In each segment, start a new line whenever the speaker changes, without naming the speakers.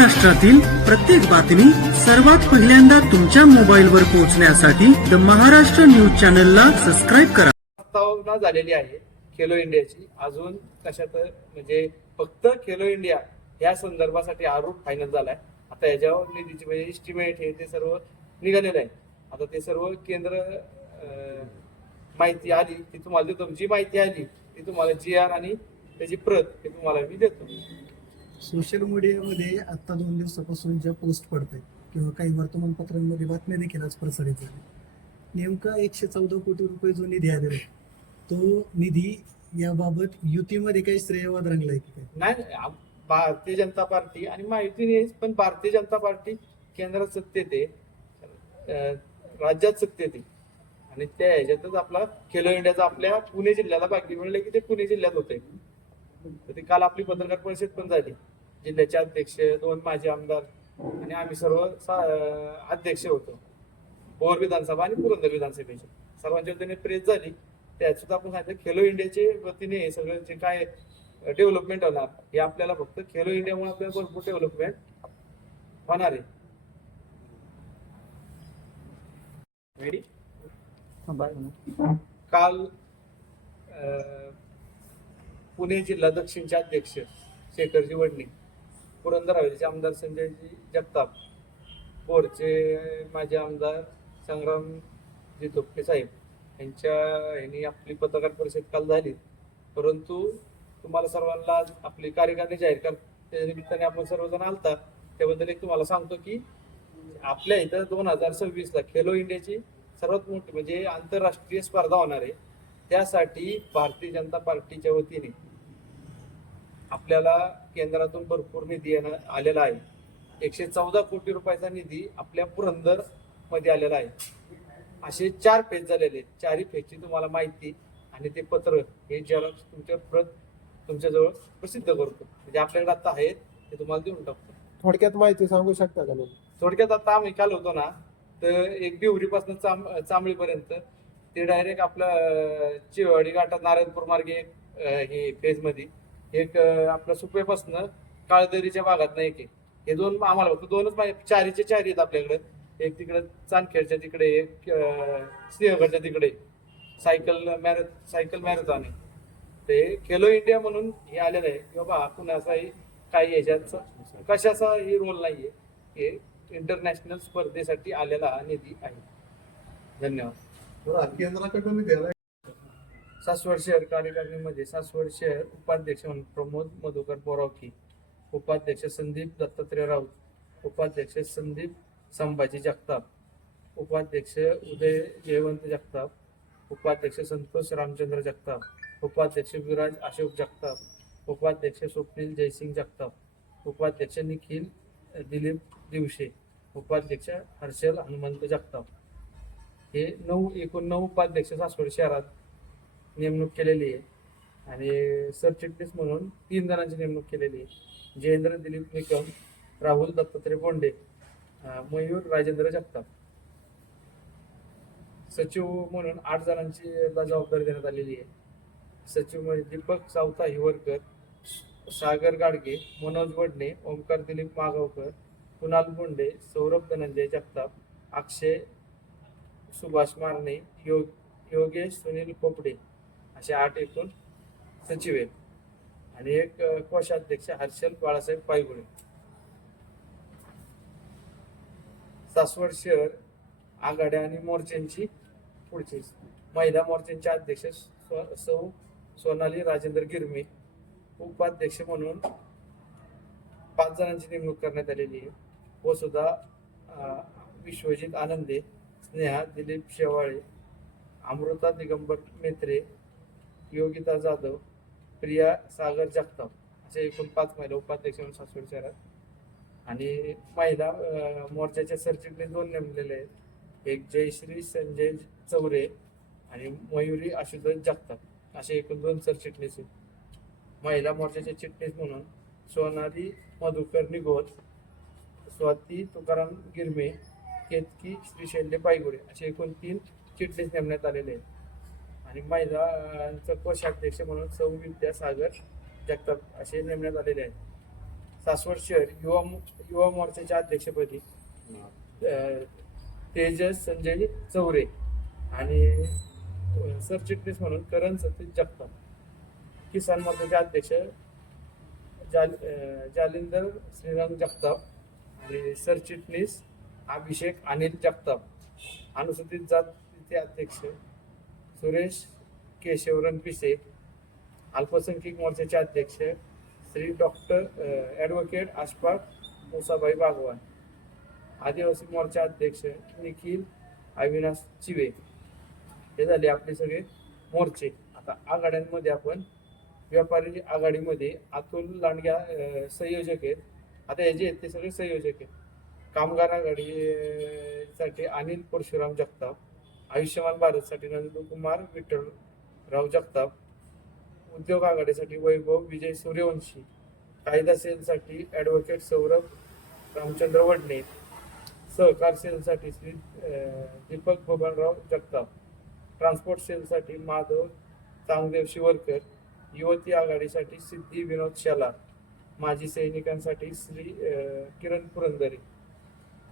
महाराष्ट्रातील प्रत्येक बातमी सर्वात पहिल्यांदा तुमच्या मोबाईलवर पोहोचण्यासाठी द महाराष्ट्र न्यूज चॅनलला सबस्क्राईब करा.
प्रस्तावना झालेली आहे खेलो इंडियाची. अजून कशात म्हणजे फक्त खेलो इंडिया या संदर्भासाठी आरोप फायनल झालाय. आता याच्यावर निधीची म्हणजे इस्टिमेट हे ते सर्व निघालेलं आहे. आता ते सर्व केंद्र माहिती आली ती तुम्हाला देतो. जी माहिती आली ती तुम्हाला जी आर आणि त्याची प्रत हे तुम्हाला मी देतो.
सोशल मीडियामध्ये आता दोन दिवसापासून ज्या पोस्ट पडत आहेत किंवा काही वर्तमानपत्रांमध्ये बातम्या देखील आज प्रसारित झाल्या. नेमका एकशे चौदा कोटी रुपये जो निधी आलेला आहे तो निधी याबाबत युतीमध्ये काही श्रेयवाद रंगलाय की काय?
नाही भारतीय जनता पार्टी आणि माहिती पण भारतीय जनता पार्टी केंद्रात सत्तेत आहे. राज्यात सत्तेत आहे. आणि त्या ह्याच्यातच आपला खेलो इंडियाचा आपल्या पुणे जिल्ह्याला बाकी म्हणलं की ते पुणे जिल्ह्यात होते तर ते काल आपली पत्रकार परिषद पण झाली. जिल्ह्याचे अध्यक्ष दोन माजी आमदार आणि आम्ही सर्व अध्यक्ष होतो. भोर विधानसभा आणि पुरंदर विधानसभेचे. सर्वांच्या वतीने प्रेस झाली. त्यात सुद्धा आपण सांगितलं खेलो इंडियाचे वतीने सगळं जे काय डेव्हलपमेंट होणार हे आपल्याला फक्त खेलो इंडियामुळे आपल्याला भरपूर डेव्हलपमेंट होणार आहे? काल पुणे जिल्हा दक्षिणचे अध्यक्ष शेखरजी वडणे पुरंदर हवेलीचे आमदार संजयजी जगताप बोरचे माजी आमदार संग्रामजी थोपके साहेब. यांच्या यांनी आपली पत्रकार परिषद काल झाली. परंतु तुम्हाला सर्वांना आज आपली कार्यकारणी जाहीर कर त्या निमित्ताने आपण सर्वजण आलता. त्याबद्दल एक तुम्हाला सांगतो की आपल्या इथं दोन हजार सव्वीसला खेलो इंडियाची सर्वात मोठी म्हणजे आंतरराष्ट्रीय स्पर्धा होणार आहे. त्यासाठी भारतीय जनता पार्टीच्या वतीने आपल्याला केंद्रातून भरपूर निधी आलेला आहे. एकशे चौदा कोटी रुपयाचा निधी आपल्या पुरंदरमध्ये आलेला आहे. असे चार फेज झालेले. चारही फेजची तुम्हाला माहिती आणि ते पत्र हे झेरॉक्स तुमच्या प्रत तुमच्याजवळ प्रसिद्ध करतो. म्हणजे आपल्याकडे आता आहेत ते तुम्हाला देऊन टाकतो.
थोडक्यात माहिती सांगू शकता का तुम्ही?
थोडक्यात आता आम्ही काल होतो ना तर एक बिवरीपासून चांब चांबळीपर्यंत ते डायरेक्ट आपलं चिवाडी घाटात नारायणपूर मार्गे हे फेजमध्ये एक आपलं सुपेपासनं काळदरीच्या भागात एक एक हे दोन आम्हाला फक्त दोनच माहिती चारीचे चारी आहेत आपल्याकडे. एक तिकडे चांदखेडच्या तिकडे एक सिंहगडच्या तिकडे. सायकल मॅरेथ सायकल मॅरेथॉन आहे. ते खेलो इंडिया म्हणून हे आलेलं आहे. की बाबा कुणाचाही काही याच्याचा कशाचा ही रोल नाही आहे हे इंटरनॅशनल स्पर्धेसाठी आलेला निधी आहे. धन्यवाद.
बरं केंद्राकडून
सासवड शहर कार्यकारिणीमध्ये सासवड शहर उपाध्यक्ष म्हणून प्रमोद मधुकर बोरावकी उपाध्यक्ष संदीप दत्तात्रय राऊत उपाध्यक्ष संदीप संभाजी जगताप उपाध्यक्ष उदय जयवंत जगताप उपाध्यक्ष संतोष रामचंद्र जगताप उपाध्यक्ष विराज अशोक जगताप उपाध्यक्ष स्वप्नील जयसिंग जगताप उपाध्यक्ष निखिल दिलीप दिवशे उपाध्यक्ष हर्षल हनुमंत जगताप. हे नऊ एकूण नऊ उपाध्यक्ष सासवड शहरात नेमणूक केलेली आहे. आणि सरचिटणीस म्हणून तीन जणांची नेमणूक केलेली आहे. जयेंद्र दिलीप निकम राहुल दत्तात्रय बोंडे मयूर राजेंद्र जगताप. सचिव म्हणून आठ जणांची ला जबाबदारी देण्यात आलेली आहे. सचिव म्हणजे दीपक सावता हिवरकर सागर गाडगे मनोज वडणे ओमकार दिलीप मागावकर कुणाल बोंडे सौरभ धनंजय जगताप अक्षय सुभाष मारणे योग योगेश सुनील पोपडे. असे आठ एकूण सचिव आहेत. आणि एक कोषाध्यक्ष हर्षल बाळासाहेब पायगुळे सासवड शहर आघाड्या आणि मोर्चांची पुढची महिला मोर्चेंचे अध्यक्ष स्व- सौ सोनाली राजेंद्र गिरमे उपाध्यक्ष म्हणून पाच जणांची नेमणूक करण्यात आलेली आहे. व सुद्धा विश्वजित आनंदे स्नेहा दिलीप शेवाळे अमृता दिगंबर मेत्रे योगिता जाधव प्रिया सागर जगताप असे एकूण पाच महिला उपाध्यक्ष म्हणून सासवड शहरात. आणि महिला मोर्चाच्या सरचिटणीस दोन नेमलेले आहेत. एक जयश्री संजय चौरे आणि मयुरी आशुतोष जगताप असे एकूण दोन सरचिटणीस आहेत. महिला मोर्चाचे चिटणीस म्हणून सोनाली मधुकर निगोत स्वाती तुकाराम गिरमे केतकी श्रीशैल्य पायगुडे असे एकूण तीन चिटणीस नेमण्यात आलेले आहेत. आणि महिलांचं कोषाध्यक्ष म्हणून सौ विद्यासागर जगताप असे नेमण्यात आलेले आहेत. सासवड शहर युवा युवा मोर्चाच्या अध्यक्षपदी तेजस संजय चौरे आणि सरचिटणीस म्हणून करण सतीश जगताप. किसान मोर्चाचे अध्यक्ष जाल जालिंदर श्रीराम जगताप आणि सरचिटणीस अभिषेक अनिल जगताप. अनुसूचित जातीचे अध्यक्ष सुरेश केशवरन पिसे अल्पसंख्यक मोर्चाचे अध्यक्ष श्री डॉक्टर ॲडव्होकेट आशफाक मुसाबाई बागवान आदिवासी मोर्चा अध्यक्ष निखिल अविनाश चिवे. हे झाले आपले सगळे मोर्चे. आता आघाड्यांमध्ये आपण व्यापारी आघाडीमध्ये अतुल लांडग्या संयोजक आहेत. आता हे जे आहेत ते सगळे संयोजक आहेत. कामगार आघाडीसाठी अनिल परशुराम जगताप आयुष्यमान भारतसाठी नंदकुमार विठ्ठलराव जगताप उद्योग आघाडीसाठी वैभव विजय सूर्यवंशी कायदा सेलसाठी ॲडव्होकेट सौरभ रामचंद्र वडणे सहकार सेलसाठी श्री दीपक बबनराव जगताप ट्रान्सपोर्ट सेलसाठी माधव चांगदेव शिवरकर युवती आघाडीसाठी सिद्धी विनोद शेलार माजी सैनिकांसाठी श्री किरण पुरंदरे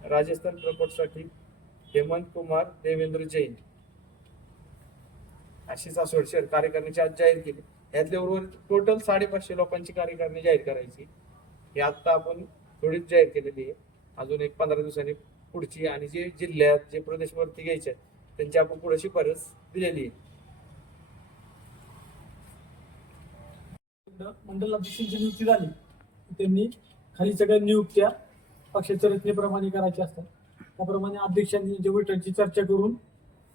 राजस्थान प्रकोटसाठी हेमंत कुमार देवेंद्र जैन. अशीच सासवड शहर कार्यकारिणीची आज जाहीर केली. यातल्या उर्वरित टोटल साडेपाचशे लोकांची कार्यकारिणी जाहीर करायची. ही आता आपण थोडीच जाहीर केलेली आहे. अजून एक पंधरा दिवसांनी पुढची आणि जे जिल्ह्यात जे प्रदेशवरती घ्यायचे आहेत, त्यांची आपण पुढे शिफारस दिलेली आहे.
मंडल अध्यक्षांची नियुक्ती झाली. त्यांनी खाली सगळ्या नियुक्त्या पक्षाच्या रचनेप्रमाणे करायच्या असतात. त्याप्रमाणे अध्यक्षांनी जे बैठकीची चर्चा करून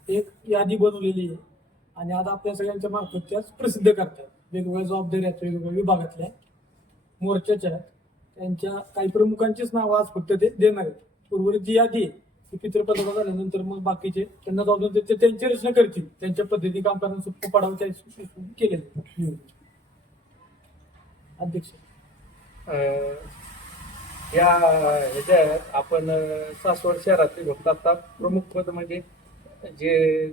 एक यादी बनवलेली आहे. आणि आता आपल्या सगळ्यांच्या मार्फत त्याच प्रसिद्ध करतात. वेगवेगळ्या जबाबदाऱ्या वेगवेगळ्या विभागातल्या मोर्चाच्या त्यांच्या काही प्रमुखांचीच नावं आज फक्त ते देणार आहेत. उर्वरित जी यादी आहे ती पितृपदका झाल्यानंतर मग बाकीचे त्यांना जबाबदारी ते त्यांची रचना करतील. त्यांच्या पद्धती काम करण्यास सोपं पडावं त्या हिशोबाने अध्यक्ष.
या ह्याच्यात आपण सासवड शहरातले भक्त आता प्रमुख पद म्हणजे जे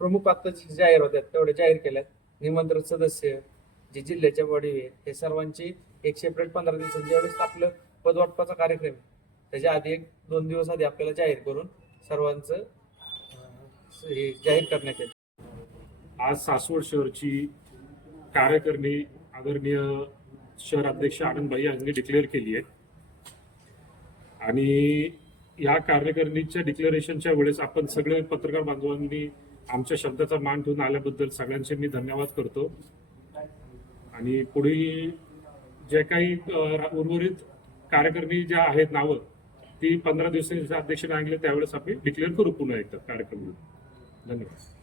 प्रमुख आता जाहीर होत्यात तेवढे जाहीर केल्यात. निमंत्रण सदस्य जे जिल्ह्याच्या बॉडी आहे हे सर्वांची एक सेपरेट पंधरा दिवसांच्या ज्यावेळेस आपलं पदवाटपाचा कार्यक्रम आहे त्याच्या आधी एक दोन दिवस आधी आपल्याला जाहीर करून सर्वांचं हे जाहीर करण्यात येईल.
आज सासवड शहरची कार्यकारिणी आदरणीय शहर अध्यक्ष आनंदभाई यांनी डिक्लेअर केली आहे. आणि या कार्यकारिणीच्या डिक्लेरेशनच्या वेळेस आपण सगळे पत्रकार बांधवांनी आमच्या शब्दाचा मान ठेवून आल्याबद्दल सगळ्यांचे मी धन्यवाद करतो. आणि पुढील जे काही उर्वरित कार्यकर्मी ज्या आहेत नावं ती पंधरा दिवसांच्या अध्यक्ष सांगितले त्यावेळेस आम्ही डिक्लेअर करू पुन्हा एकदा कार्यक्रम धन्यवाद.